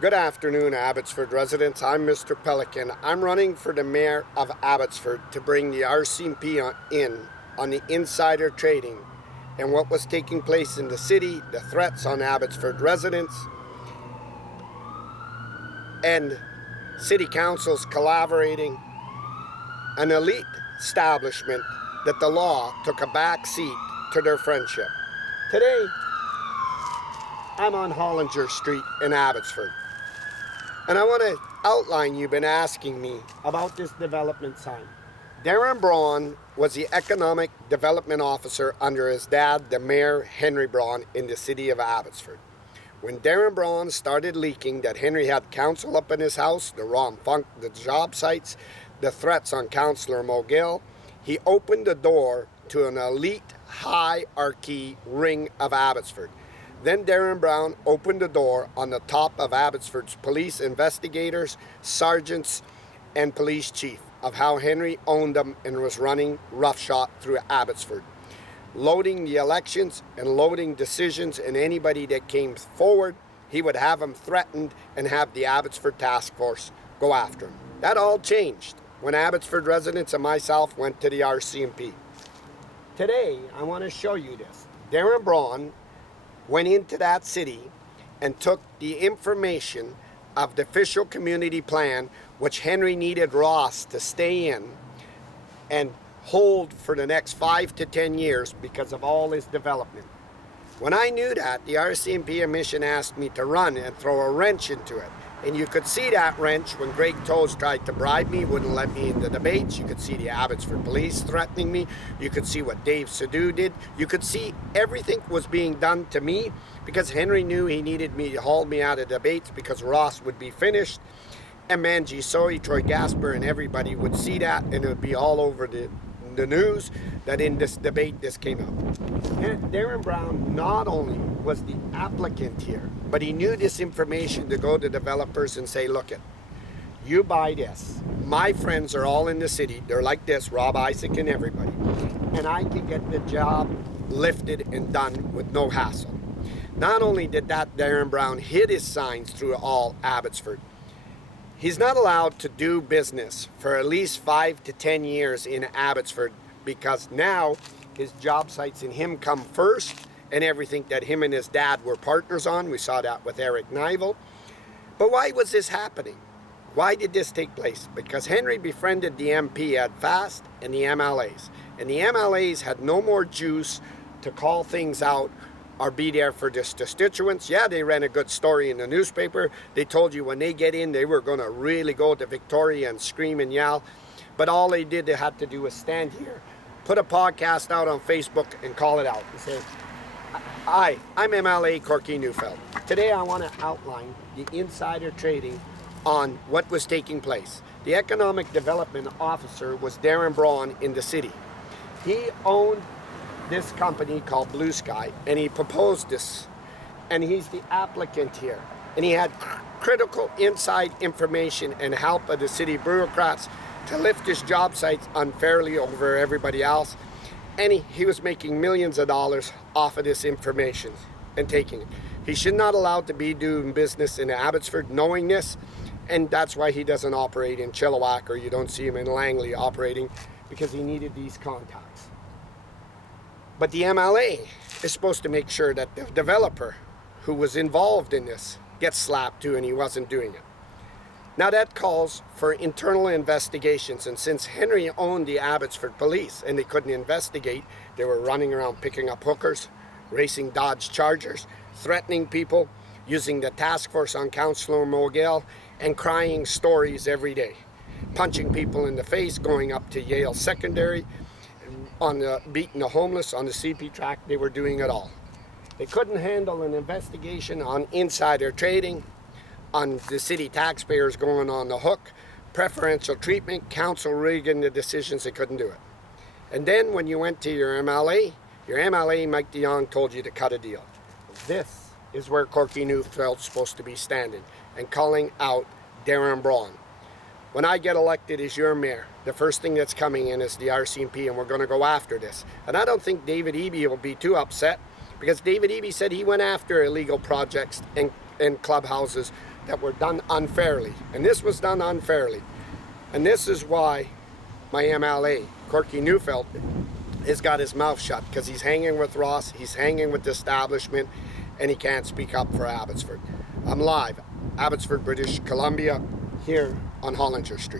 Good afternoon, Abbotsford residents. I'm Mr. Pelican. I'm running for the mayor of Abbotsford to bring the R.C.M.P. in on the insider trading and what was taking place in the city, the threats on Abbotsford residents, and city councils collaborating, an elite establishment that the law took a back seat to their friendship. Today, I'm on Hollinger Street in Abbotsford. And I want to outline, you've been asking me about this development sign. Darren Braun was the economic development officer under his dad, the Mayor Henry Braun, in the city of Abbotsford. When Darren Braun started leaking that Henry had council up in his house, the job sites, the threats on Councillor Mogill, he opened the door to an elite hierarchy ring of Abbotsford. Then Darren Braun opened the door on the top of Abbotsford's police investigators, sergeants, and police chief of how Henry owned them and was running roughshod through Abbotsford, loading the elections and loading decisions, and anybody that came forward, he would have them threatened and have the Abbotsford task force go after him. That all changed when Abbotsford residents and myself went to the R.C.M.P. Today, I want to show you this. Darren Braun went into that city and took the information of the official community plan, which Henry needed Ross to stay in and hold for the next 5 to 10 years because of all his development. When I knew that, the R.C.M.P. mission asked me to run and throw a wrench into it. And you could see that wrench when Greg Toes tried to bribe me, wouldn't let me in the debates. You could see the Abbotsford police threatening me. You could see what Dave Sadu did. You could see everything was being done to me because Henry knew he needed me to haul me out of debates because Ross would be finished. And Manji Soy, Troy Gasper, and everybody would see that, and it would be all over the news that in this debate this came up. And Darren Braun not only was the applicant here, but he knew this information to go to developers and say, look it, you buy this. My friends are all in the city. They're like this, Rob Isaac and everybody. And I can get the job lifted and done with no hassle. Not only did that, Darren Braun hid his signs through all Abbotsford. He's not allowed to do business for at least 5 to 10 years in Abbotsford because now his job sites and him come first and everything that him and his dad were partners on. We saw that with Eric Nivel. But why was this happening? Why did this take place? Because Henry befriended the MP at Fast and the MLAs. And the MLAs had no more juice to call things out or be there for the constituents. Yeah, they ran a good story in the newspaper. They told you when they get in, they were going to really go to Victoria and scream and yell. But all they had to do was stand here, put a podcast out on Facebook and call it out and say, I'm MLA Corky Neufeld. Today I want to outline the insider trading on what was taking place. The economic development officer was Darren Braun in the city. He owned this company called Blue Sky, and he proposed this, and he's the applicant here, and he had critical inside information and help of the city bureaucrats to lift his job sites unfairly over everybody else, and he was making millions of dollars off of this information and taking it. He should not allowed to be doing business in Abbotsford knowing this, and that's why he doesn't operate in Chilliwack, or you don't see him in Langley operating, because he needed these contacts. But the MLA is supposed to make sure that the developer who was involved in this gets slapped too, and he wasn't doing it. Now that calls for internal investigations, and since Henry owned the Abbotsford police and they couldn't investigate, they were running around picking up hookers, racing Dodge Chargers, threatening people, using the task force on Councillor Mogill, and crying stories every day, punching people in the face, going up to Yale Secondary, beating the homeless on the CP track. They were doing it all. They couldn't handle an investigation on insider trading, on the city taxpayers going on the hook, preferential treatment, council rigging the decisions. They couldn't do it. And then when you went to your MLA, Mike DeYoung, told you to cut a deal. This is where Corky Neufeld's supposed to be standing and calling out Darren Braun. When I get elected as your mayor, the first thing that's coming in is the R.C.M.P, and we're going to go after this. And I don't think David Eby will be too upset, because David Eby said he went after illegal projects and clubhouses that were done unfairly. And this was done unfairly. And this is why my MLA, Corky Neufeld, has got his mouth shut, because he's hanging with Ross, he's hanging with the establishment, and he can't speak up for Abbotsford. I'm live, Abbotsford, British Columbia, here on Hollinger Street.